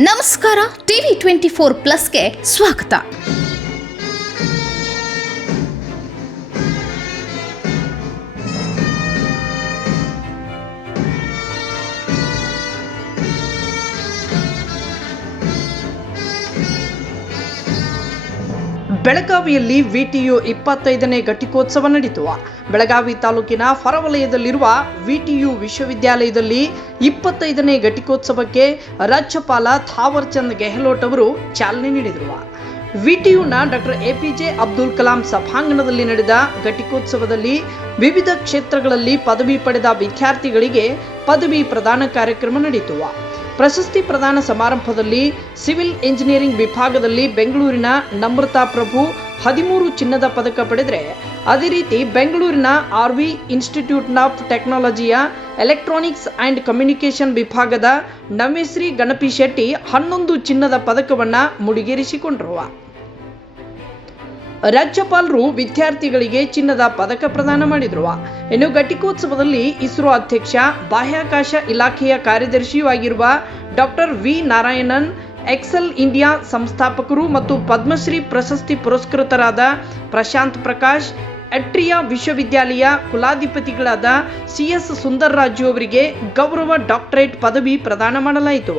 ನಮಸ್ಕಾರ TV twenty four ಪ್ಲಸ್ಗೆ ಸ್ವಾಗತ ಬೆಳಗಾವಿಯಲ್ಲಿ ವಿಟಿಯು ಇಪ್ಪತ್ತೈದನೇ ಘಟಿಕೋತ್ಸವ ನಡೆಯಿತು ಬೆಳಗಾವಿ ತಾಲೂಕಿನ ಹೊರವಲಯದಲ್ಲಿರುವ ವಿಟಿಯು ವಿಶ್ವವಿದ್ಯಾಲಯದಲ್ಲಿ ಇಪ್ಪತ್ತೈದನೇ ಘಟಿಕೋತ್ಸವಕ್ಕೆ ರಾಜ್ಯಪಾಲ ಥಾವರ್ ಚಂದ್ ಗೆಹ್ಲೋಟ್ ಅವರು ಚಾಲನೆ ನೀಡಿದರು. ವಿಟಿಯುನ doctor A P J Abdul Kalam ಸಭಾಂಗಣದಲ್ಲಿ ನಡೆದ ಘಟಿಕೋತ್ಸವದಲ್ಲಿ ವಿವಿಧ ಕ್ಷೇತ್ರಗಳಲ್ಲಿ ಪದವಿ ಪಡೆದ ವಿದ್ಯಾರ್ಥಿಗಳಿಗೆ ಪದವಿ ಪ್ರದಾನ ಕಾರ್ಯಕ್ರಮ ನಡೆಯಿತು. ಪ್ರಶಸ್ತಿ ಪ್ರದಾನ ಸಮಾರಂಭದಲ್ಲಿ ಸಿವಿಲ್ ಇಂಜಿನಿಯರಿಂಗ್ ವಿಭಾಗದಲ್ಲಿ ಬೆಂಗಳೂರಿನ ನಮ್ರತಾ ಪ್ರಭು ಹದಿಮೂರು ಚಿನ್ನದ ಪದಕ ಪಡೆದರೆ, ಅದೇ ರೀತಿ ಬೆಂಗಳೂರಿನ ಆರ್ ವಿ ಇನ್ಸ್ಟಿಟ್ಯೂಟ್ ಆಫ್ ಟೆಕ್ನಾಲಜಿಯ ಎಲೆಕ್ಟ್ರಾನಿಕ್ಸ್ ಆ್ಯಂಡ್ ಕಮ್ಯುನಿಕೇಷನ್ ವಿಭಾಗದ ನವೇಶ್ರೀ ಗಣಪಿ ಶೆಟ್ಟಿ ಹನ್ನೊಂದು ಚಿನ್ನದ ಪದಕವನ್ನು ಮುಡಿಗೇರಿಸಿಕೊಂಡರು. ರಾಜ್ಯಪಾಲರು ವಿದ್ಯಾರ್ಥಿಗಳಿಗೆ ಚಿನ್ನದ ಪದಕ ಪ್ರದಾನ ಮಾಡಿದರು. ಇನ್ನು ಘಟಿಕೋತ್ಸವದಲ್ಲಿ ಇಸ್ರೋ ಅಧ್ಯಕ್ಷ, ಬಾಹ್ಯಾಕಾಶ ಇಲಾಖೆಯ ಕಾರ್ಯದರ್ಶಿಯೂ ಆಗಿರುವ doctor V Narayanan, Excel India ಸಂಸ್ಥಾಪಕರು ಮತ್ತು ಪದ್ಮಶ್ರೀ ಪ್ರಶಸ್ತಿ ಪುರಸ್ಕೃತರಾದ ಪ್ರಶಾಂತ್ ಪ್ರಕಾಶ್ ಅಟ್ರಿಯಾ ವಿಶ್ವವಿದ್ಯಾಲಯ ಕುಲಾಧಿಪತಿಗಳಾದ ಸಿ ಎಸ್ ಸುಂದರ್ರಾಜು ಅವರಿಗೆ ಗೌರವ ಡಾಕ್ಟರೇಟ್ ಪದವಿ ಪ್ರದಾನ ಮಾಡಲಾಯಿತು.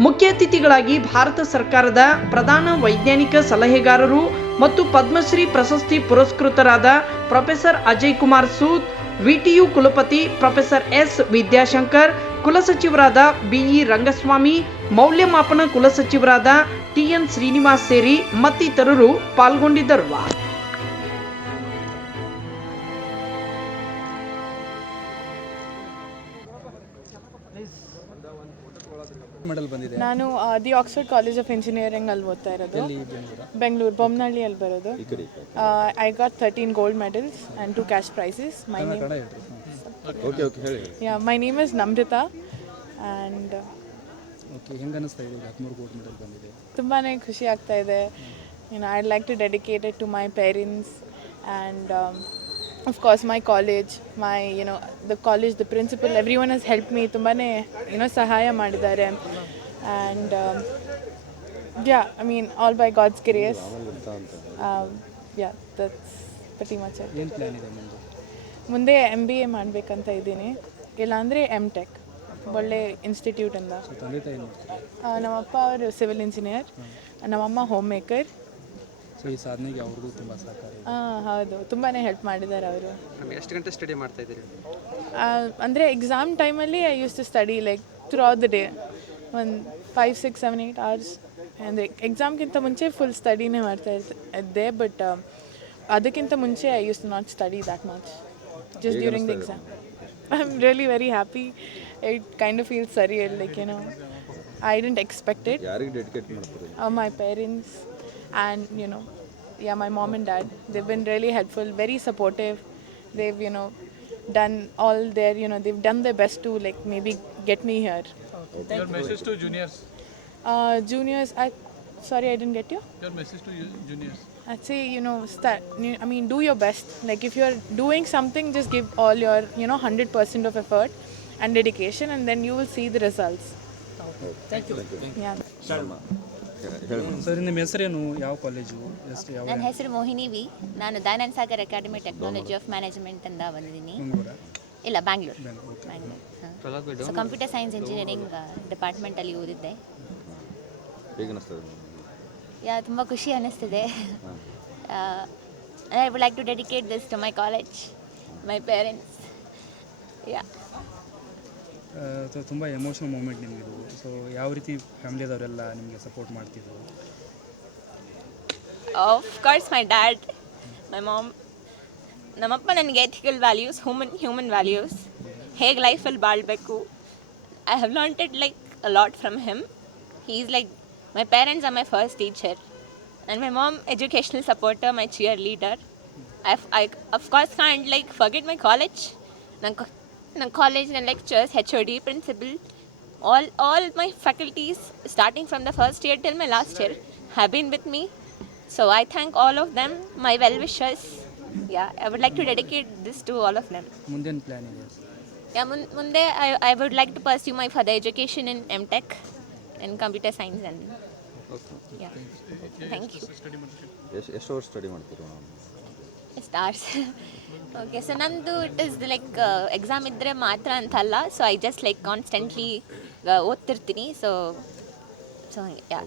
ಮುಖ್ಯ ಅತಿಥಿಗಳಾಗಿ ಭಾರತ ಸರ್ಕಾರದ ಪ್ರಧಾನ ವೈಜ್ಞಾನಿಕ ಸಲಹೆಗಾರರು ಮತ್ತು ಪದ್ಮಶ್ರೀ ಪ್ರಶಸ್ತಿ ಪುರಸ್ಕೃತರಾದ ಪ್ರೊಫೆಸರ್ ಅಜಯ್ ಕುಮಾರ್ ಸೂದ್, ವಿಟಿಯು ಕುಲಪತಿ ಪ್ರೊಫೆಸರ್ ಎಸ್ ವಿದ್ಯಾಶಂಕರ್ ಕುಲಸಚಿವರಾದ ಬಿಇ ರಂಗಸ್ವಾಮಿ, ಮೌಲ್ಯಮಾಪನ ಕುಲಸಚಿವರಾದ ಟಿಎನ್ ಶ್ರೀನಿವಾಸ್ ಸೇರಿ ಮತ್ತಿತರರು ಪಾಲ್ಗೊಂಡಿದ್ದರು. ಮೆಡಲ್ ಬಂದಿದೆ. ನಾನು the Oxford college of engineering ಅಲ್ಲಿ ಓದ್ತಾ ಇರೋದು. ಬೆಂಗಳೂರು ಬೊಮ್ಮನಹಳ್ಳಿ ಅಲ್ಲಿ ಬರೋದು I got thirteen gold medals and two cash prizes my name Kannada okay okay ಹೇಳಿ. Yeah my name is Namrata and okay ಹೆಂಗೆ ಅನಿಸ್ತಾ ಇದೆ? ಹದಿಮೂರು ಗೋಲ್ಡ್ ಮೆಡಲ್ ಬಂದಿದೆ. ತುಂಬಾ ಖುಷಿ ಆಗ್ತಾ ಇದೆ. I like to dedicated to my parents and of course my college my you know the college the principal everyone has help me ತುಂಬಾ ಏನೋ ಸಹಾಯ ಮಾಡಿದ್ದಾರೆ. And yeah I mean all by god's grace yeah that's pretty much ಮುಂದೆ? M B A ಮಾಡಬೇಕಂತ ಇದ್ದೀನಿ. ಇಲ್ಲಾಂದರೆ M tech ಒಳ್ಳೆ ಇನ್ಸ್ಟಿಟ್ಯೂಟಿಂದ ನಮ್ಮಪ್ಪ ಅವರು ಸಿವಿಲ್ ಇಂಜಿನಿಯರ್ ನಮ್ಮಮ್ಮ ಹೋಮ್ ಮೇಕರ್ ಸೊ ಈ ಸಾಧನೆಗೆ ಅವ್ರಿಗೂ ತುಂಬ ಸಹಕಾರ. ಹಾಂ ಹೌದು. ತುಂಬಾ ಹೆಲ್ಪ್ ಮಾಡಿದ್ದಾರೆ ಅವರು. ಎಷ್ಟು ಗಂಟೆ ಸ್ಟಡಿ ಮಾಡ್ತಾ ಇದ್ದೀರಿ? ಅಂದರೆ ಎಕ್ಸಾಮ್ ಟೈಮಲ್ಲಿ I used to study like throughout the day ಒಂದು five six seven eight hours ಅಂದರೆ ಎಕ್ಸಾಮ್ಗಿಂತ ಮುಂಚೆ ಫುಲ್ ಸ್ಟಡಿನೇ ಮಾಡ್ತಾ ಇರ್ತ ಇದ್ದೆ ಬಟ್ ಅದಕ್ಕಿಂತ ಮುಂಚೆ I used to not study that much just during the exam I am really very happy it kind of feel ಸರಿ ಲೈಕ್ ಏನೋ ಐ ಡೆಂಟ್ ಎಕ್ಸ್ಪೆಕ್ಟ್ ಮೈ ಯಾರಿಗೆ and you know yeah my mom and dad they've been really helpful very supportive. They've you know done all their you know they've done their best to like maybe get me here. Okay. Your message to juniors? Uh, juniors i sorry i didn't get you. Your message to juniors. I'd say you know start i mean do your best. Like if you're doing something just give all your you know 100% of effort and dedication and then you will see the results. Okay. thank you, thank you. yeah. Sharma. ಹೇಳಿ sir ನಿಮ್ಮ ಹೆಸರೇನು? ಯಾವ college ಎಷ್ಟು ಯಾವ ನನ್ನ ಹೆಸರು Mohini V. ನಾನು Dayananda Sagar academy technology of management ಅಂತ ಬಂದಿದ್ದೀನಿ. ಮಂಗಳೂರ ಇಲ್ಲ Bangalore Bangalore so computer science engineering ಡಿಪಾರ್ಟ್ಮೆಂಟಲ್ಲಿ ಓದಿದ್ದೆ. ಹೇಗೆ ಅನಿಸ್ತದೆ ಯಾ ತುಂಬ ಖುಷಿ ಅನ್ನಿಸ್ತಿದೆ I would like to dedicate this to my college my parents yeah. So ತುಂಬ ಎಮೋಷ್ನಲ್ ಮೂಮೆಂಟ್ ನಿಮಗಿದು ಸೊ ಯಾವ ರೀತಿ ಫ್ಯಾಮಿಲಿದವರೆಲ್ಲ ನಿಮಗೆ ಸಪೋರ್ಟ್ ಮಾಡ್ತಿದ್ರು? Of course my dad my mom ನಮ್ಮಪ್ಪ ನನಗೆ ethical values human human values ಹೇಗೆ ಲೈಫಲ್ಲಿ ಬಾಳಬೇಕು. I have learnt like a lot from him he is like my parents are my first teacher and my mom educational supporter my cheerleader I I of course can't like forget my college ನನ್ನ ನನ್ನ ಕಾಲೇಜಿನ lecturers H O D principal all all my faculties starting from the first year till my last year have been with me so i thank all of them my well wishers yeah i would like to dedicate this to all of them ಮುಂದೇನು plan ಇದೆ yeah mun- munde I, I would like to pursue my further education in mtech in computer science and okay yeah. Thank you. ಎಷ್ಟು ಎಷ್ಟು ವರ್ಷ study ಮಾಡ್ತೀರಿ madam stars okay so ನಂದು it is like exam ಇದ್ದರೆ ಮಾತ್ರ ಅಂತಲ್ಲ so I just like constantly ಓದ್ತಿರ್ತೀನಿ so so yeah